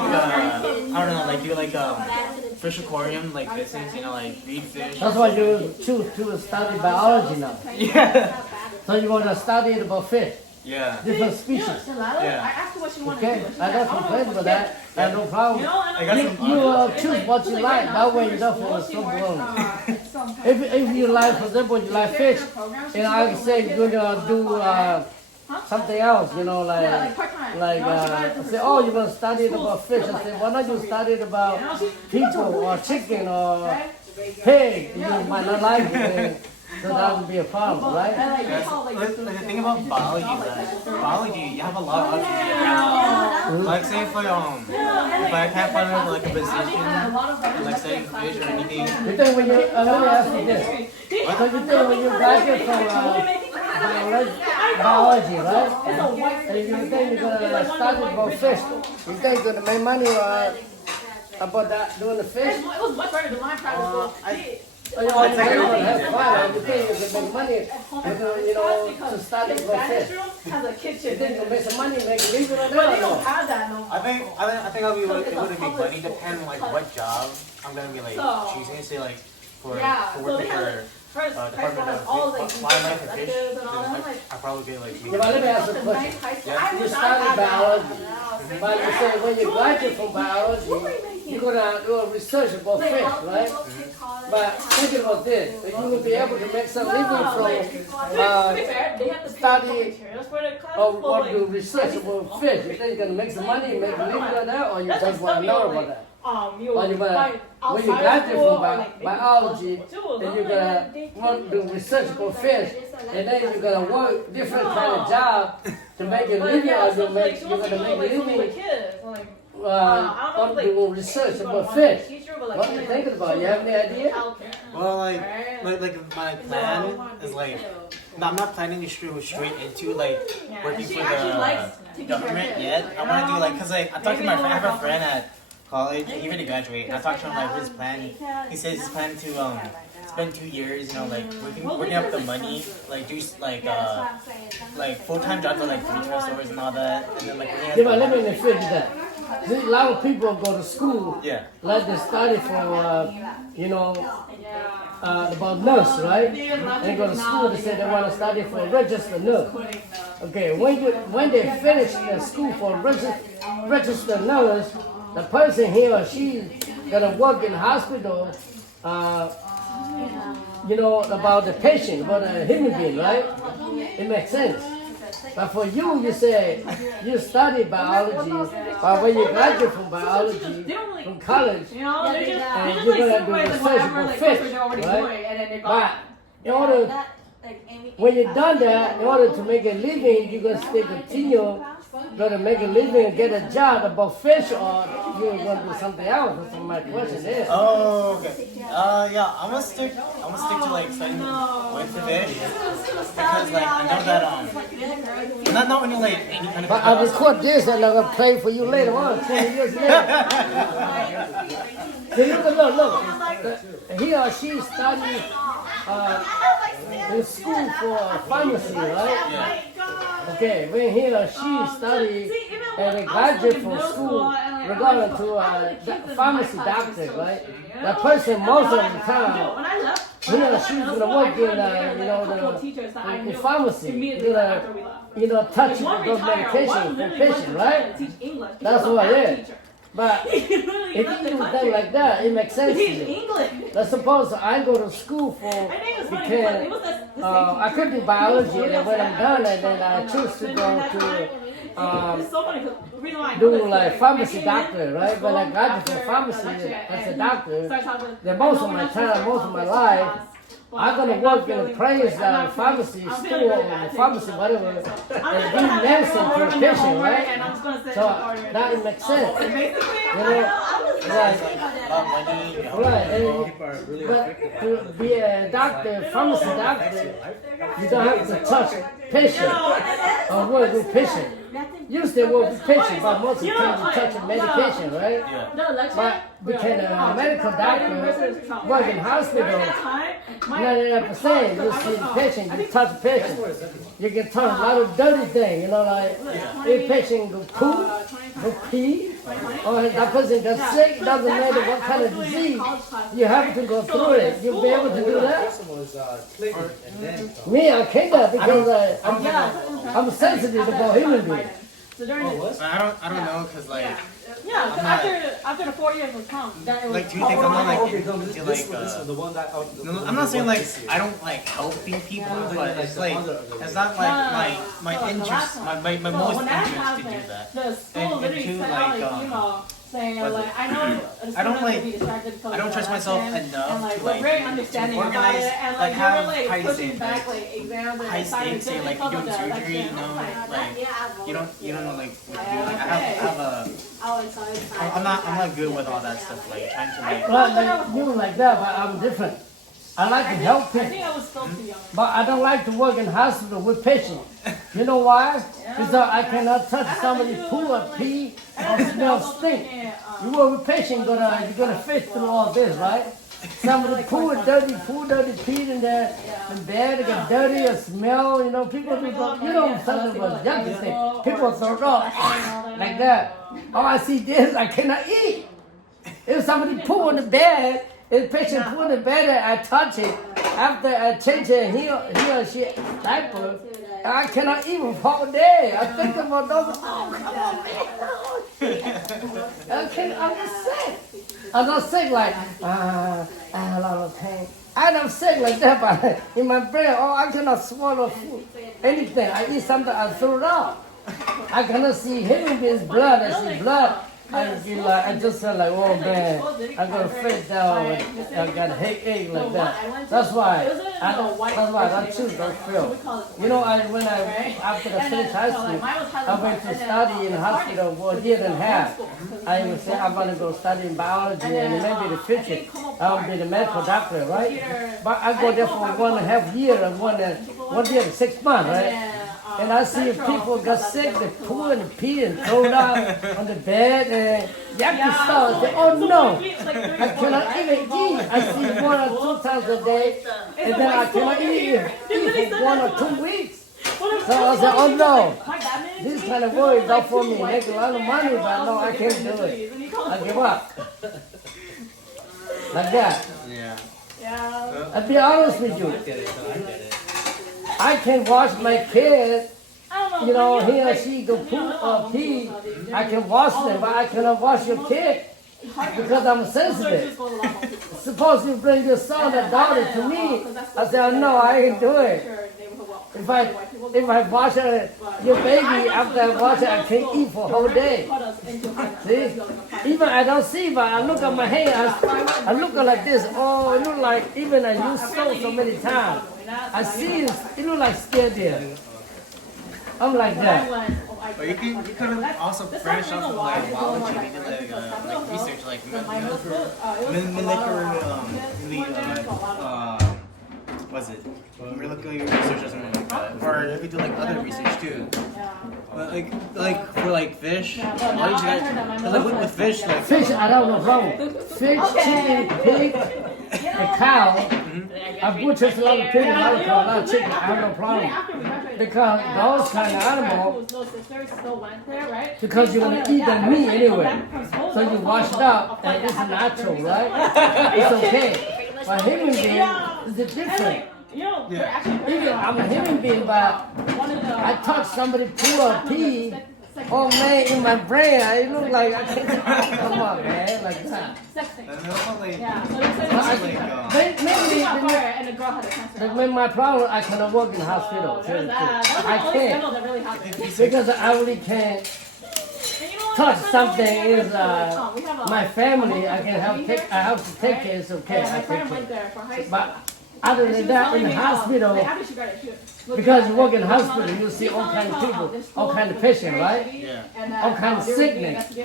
like I don't know, like do like fish aquarium like business, you know, like feed fish. That's why you choose to study biology now. Yeah. So you want to study about fish, Yeah. different species. Yeah. I asked her what she wanted Okay, to do. I got complaints about that. I have no problem. I got some. You choose what you like. That way you don't feel so alone. If you like, for example, you like fish, and I can say you're gonna do something else, you know, like say, oh, you're gonna study about fish. I say, why not you study about people or chicken or pig? You might not like it, so that would be a problem, right? The thing about biology is that biology, you have a lot of options to get around. Like say if I can't find like a position, like studying fish or anything. You think when you, let me ask you this. So you think when you graduate from biology, right? And you think you're gonna study about fish? You think you're gonna make money about that doing the fish? It was much better than my private school. You know, you have fun. You think you can make money, you know, to study about fish. Has a kitchen. You think you can make some money, make a living on But they that? don't have that no more. I think I'll be like, it wouldn't be money depend on like what job I'm gonna be like choosing. Say like for working for Department of Wildlife and Fish, then I'll probably get like. Yeah, but let me ask you a question. You study biology, but you say when you graduate from biology, you're gonna do a research about fish, right? But think about this: you will be able to make some living from study or do research about fish. You think you're gonna make some money, make a living on that, or you just want to know about that? Or you when you graduate from biology, then you're gonna want to do research about fish, and then you're gonna work different kind of job to make a living, or you're gonna make a living doing research about fish. What are you thinking about? You have any idea? Well, like my plan is like, I'm not planning to straight into like working for the government yet. I want to do like, cause like I talked to my friend, I have a friend at college, he already graduated, and I talked to him like his plan. He says he's planning to spend 2 years, you know, like working up the money, like do like full-time jobs at like retail stores and all that, and then like. Yeah, but let me finish that. See, a lot of people go to school, yeah, like they study for, you know, about nurse, right? They go to school, they say they want to study for registered nurse. Okay, when they finish their school for registered nurse, the person he or she gonna work in hospital, you know, about the patient, about a human being, right? It makes sense. But for you, you say you study biology, but when you graduate from biology, from college, and you're gonna do research about fish, right? But in order, when you're done that, in order to make a living, you're gonna still continue. Gonna make a living and get a job about fish, or you're gonna do something else? That's what my question is. Oh, okay. Yeah, I'm gonna stick to like studying with the fish because like I know that not only like any kind of. But I'll record this and I'm gonna play for you later on, 20 years later. See, look. He or she studied in school for pharmacy, right? Yeah. Okay, when he or she study and they graduate from school, we're going to a pharmacy doctor, right? That person most of the time, he or she's gonna work in in pharmacy, touch those medications for patients, right? That's what it is. But if you do that like that, it makes sense to you. Let's suppose I go to school because I could do biology, and when I'm done, and then I choose to go to do like pharmacy doctor, right? When I graduate from pharmacy as a doctor, then most of my time, most of my life, I'm gonna work in a place pharmacy store or pharmacy, whatever, and give medicine for a patient, right? So that makes sense. But to be a doctor, pharmacy doctor, you don't have to touch patient or work with patient. used to work with patients, but most of the time you touch medication, right? Yeah. But became a medical doctor, work in hospital, 99% you see the patient, you touch the patient. You can touch a lot of dirty things, you know, like if patient go poop, go pee, or that person gets sick, doesn't matter what kind of disease, you have to go through it. You'll be able to do that? Me, I can't do that because I'm sensitive about human beings. So during the, I don't know, cause like. yeah, so after the 4 years was come, that it was Like, do you think I'm not like Okay, into this like the one that no, I'm not saying like I don't like helping people, but it's like it's not like my interest, my most when that interest to do happened, that. the school And literally two, sent out like, an email saying was like, it? I know I don't, like- be distracted because I don't of trust the myself election, enough and like to, we're like, very understanding to about organize, it, and like, like they were have like high pushing stakes, back like exams and high assignments stakes, say like because you're of doing the surgery, you election. know, I'm like, you don't know like what to do. Like I Okay. have a I'm not good with all that stuff. Like trying to like Well, like, you like that, but I'm different. I like to help I people, think I was still too young. but I don't like to work in hospital with patients. You know why? Because I cannot touch somebody poo or pee or smell stink. You work with patients, you're gonna fish through all this, right? Somebody poo, dirty pee in there, in bed, they get dirty or smell, you know, people do, you know, something about junkie thing. People throw it off like that. Oh, I see this, I cannot eat. If somebody poo in the bed, if patient poo in the bed and I touch it, after I change it, he or she diaper, I cannot eat for whole day. I think about those, oh, come on, man. I'm just sick. I'm not sick like, I have a lot of pain. I'm not sick like that, but in my brain, oh, I cannot swallow food, anything. I eat something, I throw it out. I cannot see human beings' blood. I see blood. I feel like I just feel like, oh man, I got a face down. I got a headache like that. That's why. I choose those pills. You know, when I after I finished high school, I went to study in hospital for a year and a half. I would say I'm gonna go study in biology and maybe the future I'll be the medical doctor, right? But I go there for 1.5 years and 1 year and 6 months, right? And I see if people got sick, they poo and pee and throw it out on the bed and yucky stuff. They, oh no, I cannot even eat. I see 1 or 2 times a day, and then I cannot eat for 1 or 2 weeks. So I said, oh no, this kind of work is not for me. Make a lot of money, but no, I can't do it. I give up. Like that. yeah. I'll be honest with you. I can wash my kid, you know, he or she go poop or pee. I can wash them, but I cannot wash your kid because I'm sensitive. Suppose you bring your son or daughter to me, I say, oh, no, I can do it. If I wash your baby, after I wash it, I can't eat for a whole day. See? Even I don't see, but I look at my hand, I look like this. Oh, it look like, even I use soap so many times. I see it look like scared there. I'm like that. But you could have also furnished off of like biology, we did like research like was it molecular research or something like that, or you could do like other research too. But like for like fish, why did you guys? Cause like with fish, like Fish, I don't know problem. Fish, chicken, pig, a cow. I butcher a lot of pig, a lot of cow, a lot of chicken. I have no problem. Because those kind of animals, because you're gonna eat the meat anyway. So you wash it up and it's natural, right? It's okay. But human being is different. Even I'm a human being, but I touch somebody poo or pee. Oh man, in my brain, it look like I can't come on, man, like that. Maybe my problem, I cannot work in the hospital. I can't because I really can't touch something. Is my family? I can help take. I have to take care. It's okay. I take care. But other than that, in the hospital, because you work in the hospital, you see all kinds of people, all kinds of patients, right? Yeah. All kinds of sickness.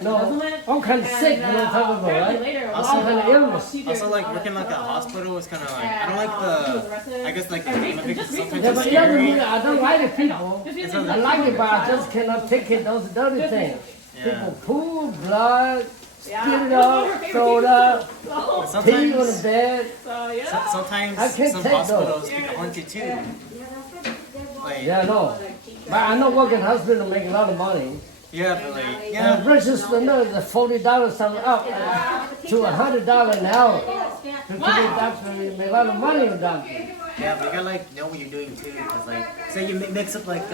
No, all kinds of sick, you know what I'm talking about, right? All kinds of illness. Also, like working like a hospital is kind of like I don't like the I guess like the name of it 'cause sometimes Yeah, it's but scary. I don't like the people. I like it, but I just cannot take it, those dirty things. Yeah. People poo, blood, spit it up, throw it up, pee on the bed. Sometimes I can't some take hospitals get haunted too. Like Yeah, I know. But I know working in hospital make a lot of money. yeah, but like And yeah. register nurse is $40 something up to $100 an hour. To be a doctor, you make a lot of money in doctor. Yeah, but you gotta like know what you're doing too, because like say you mix up like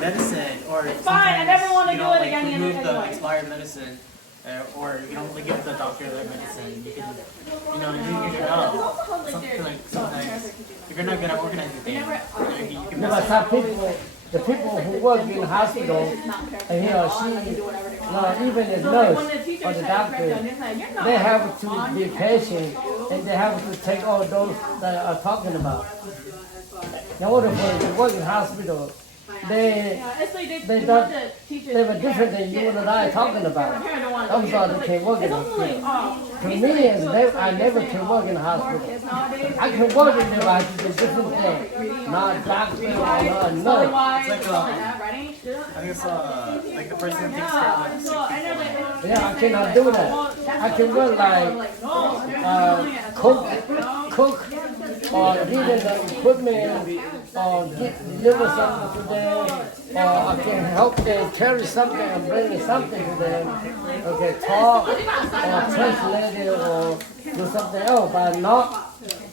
medicine or fine, I never wanna you do know, it like again remove the anyway. expired medicine, or you know like give the doctor that medicine. You can you know do your job. Sometimes if you're not good at organizing things, you can Yeah, mess but up. some people, the people who work in the hospital, and he or she, even the nurse or the doctor, they have to be patient and they have to take all those that are talking about. In order for them to work in hospital, they don't, they were different than you and I talking about. Those are they can work in hospital. To me, I never can work in hospital. I can work in there, but I can do different things. Not a doctor or not a nurse. It's like I think it's like the person that takes care of like sick people. Yeah, I cannot do that. I can work like cook, or lead the equipment, or deliver something to them, or I can help them carry something and bring something to them. Okay, talk, or translate it, or do something else, but not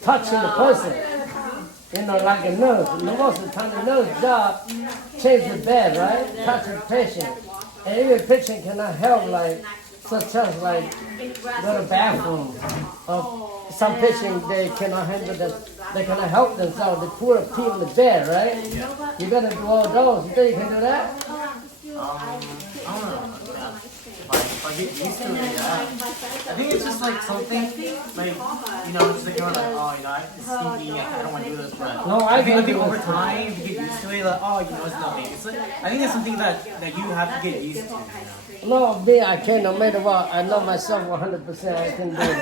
touching the person. You know, like a nurse. Most of the time, the nurse job change the bed, right? Touch the patient. And even patient cannot help, like, such as like go to the bathroom. Or some patient, they cannot handle that. They cannot help themselves. They put a pee on the bed, right? You gotta do all those. You think you can do that? I don't know. If I get used to it, yeah. I think it's just like something, like, you know, it's like you're like, oh, you know, it's stinky, I don't want to do this, but No, I think can do over this. time, you get used to it, like, oh, you know, it's nothing. It's like, I think it's something that you have to get used to, you know? No, me, I can't. No matter what, I know myself 100%. I can do it.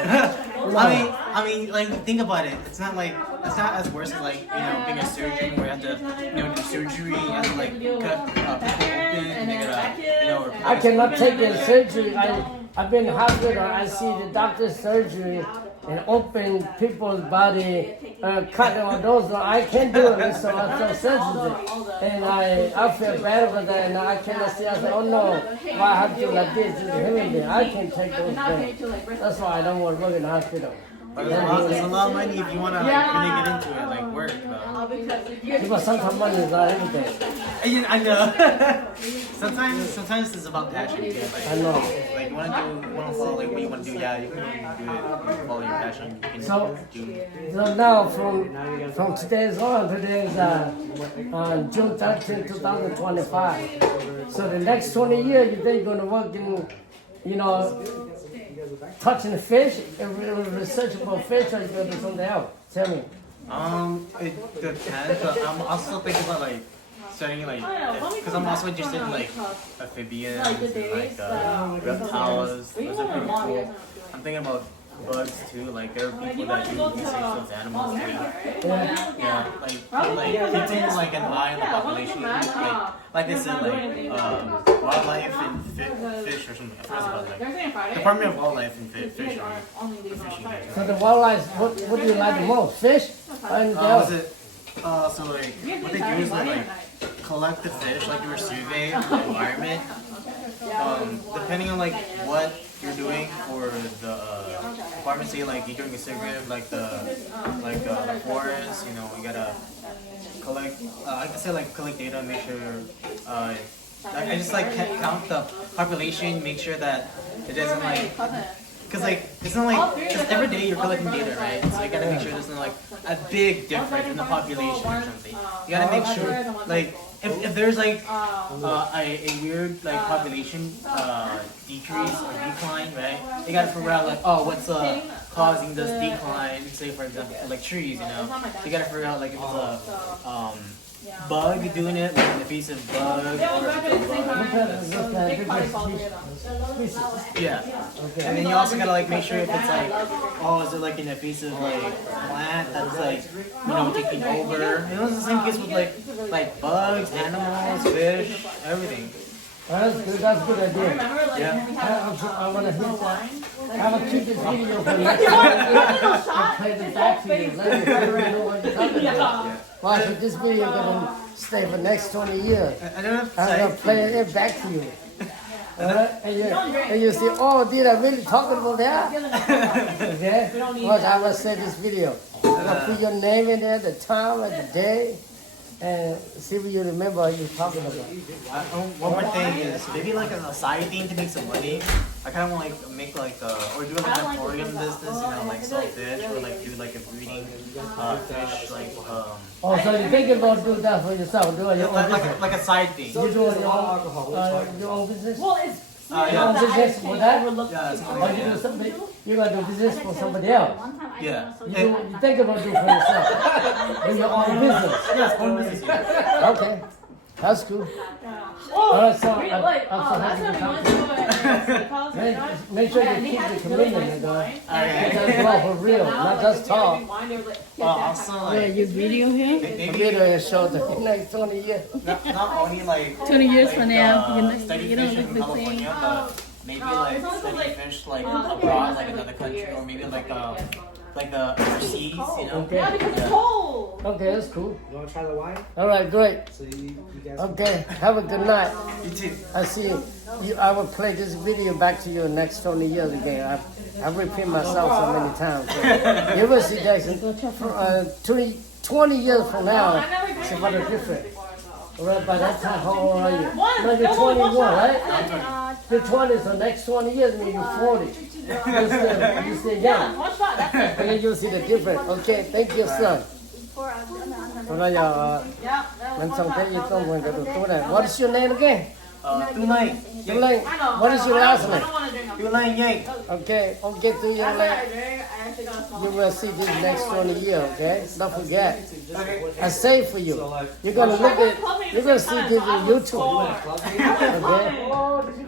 I mean, like, think about it. It's not as worse as like, you know, being a surgeon where you have to, you know, do surgery, you have to like cut people open, and they gotta, you know, replace. I cannot take the surgery. I've been in hospital. I see the doctor's surgery and open people's body, cut all those. I can't do it. So I'm so sensitive, and I feel bad about that. And I cannot see. I say, oh no, why I have to do like this? It's a human being. I can't take those things. That's why I don't want to work in the hospital. But there's a lot of money if you want to like, really get into it, like work. Because sometimes money is not everything. I know. sometimes it's about passion too. Like, I know. Like you want to follow like what you want to do. Yeah, you can do it. You can follow your passion. You can do. So now from today's on, today is June 13, 2025. So the next 20 years, you think you're going to work in, you know, touching the fish, research about fish, or you going to do something else? Tell me. It depends. But I'm also thinking about like studying like, because I'm also interested in like amphibians, and, like reptiles. Those are pretty cool. I'm thinking about bugs too. Like there are people that do research those animals too. Yeah, like keeping like an eye on the population. Like they said, like wildlife and fish or something. I forgot about like Department of Wildlife and fish or the fishing. So the wildlife, what do you like the most? Fish? Or anything else? So like what they do is like collect the fish, like you survey the environment. Depending on like what you're doing for the department, say like you're doing a survey of like the forest, you know, you gotta collect. I can say like collect data, make sure. I just like count the population, make sure that it doesn't like because like it's not like cause every day you're collecting data, right? So you gotta make sure there's not like a big difference in the population or something. You gotta make sure like if there's like a weird like population decrease or decline, right? You gotta figure out like what's causing this decline. Say for example like trees, you know. So you gotta figure out like if it's a bug doing it, like an invasive bug, or yeah. Okay. And then you also gotta like make sure if it's like, is it like an invasive like plant that's like taking over? It's the same case with like bugs, animals, fish, everything. That's good. That's a good idea. Yeah. I want to hit that. I will keep this video for you. I'll play this back to you. Let me know what you're talking about. Watch, this video gonna stay for next 20 years. I don't have to I'm gonna play it back to you. Alright? And you say, did I really talking about that? Okay? Watch, I will say this video. I'm gonna put your name in there, the time and the day. And see if you remember what you're talking about. One more thing is maybe like a side thing to make some money. I kind of want to like make like or do like an aquarium business, like sell fish or like do like a breeding fish like. So you're thinking about doing that for yourself, doing your own business? Like a side thing. You're doing your own business? Well, it's your own business for that? Yeah, it's Or you do something? You're gonna do business for somebody else? yeah. You think about doing for yourself? Do your own business? Yeah, it's own business. Yeah. Okay, that's cool. Oh, Alright, so wait, I'm so happy to talk to you. Make sure you keep the commitment, guys. Because go for real, not just talk. Also Yeah, like your video here? The maybe video is short in like 20 years. not only like 20 years from now, study you don't fish in look the same. California, but maybe like study fish like abroad, like another country, or maybe like the overseas, Okay. Yeah, because it's cold. Okay, that's cool. You want to try the wine? Alright, great. So you guys. Okay, have a good night. You too. I see you. I will play this video back to you next 20 years again. I've repeated myself so many times. So you will see, Jackson, 20 years from now, it's about a different. Alright, by that time, how old are you? No, you're 21, right? You're 20, so next 20 years, maybe you're 40. You're still young. One shot, that's it. And then you'll see the difference. Okay, thank you, son. What is your name again? Touleng. Touleng. What is your last name? Touleng Yang. Okay, to your name. You will see this next 20 years, okay? Don't forget. I say for you. You're gonna see this on YouTube. Okay?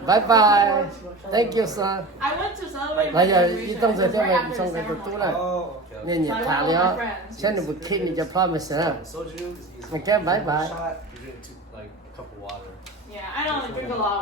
Bye bye. Thank you, son. I went to celebrate. 哎呀，你动作这么送给都多了，那你打了，现在不给你就怕没事。 Soju is easy. Okay, bye bye. Shot, you get like a cup of water. Yeah, I don't drink a lot.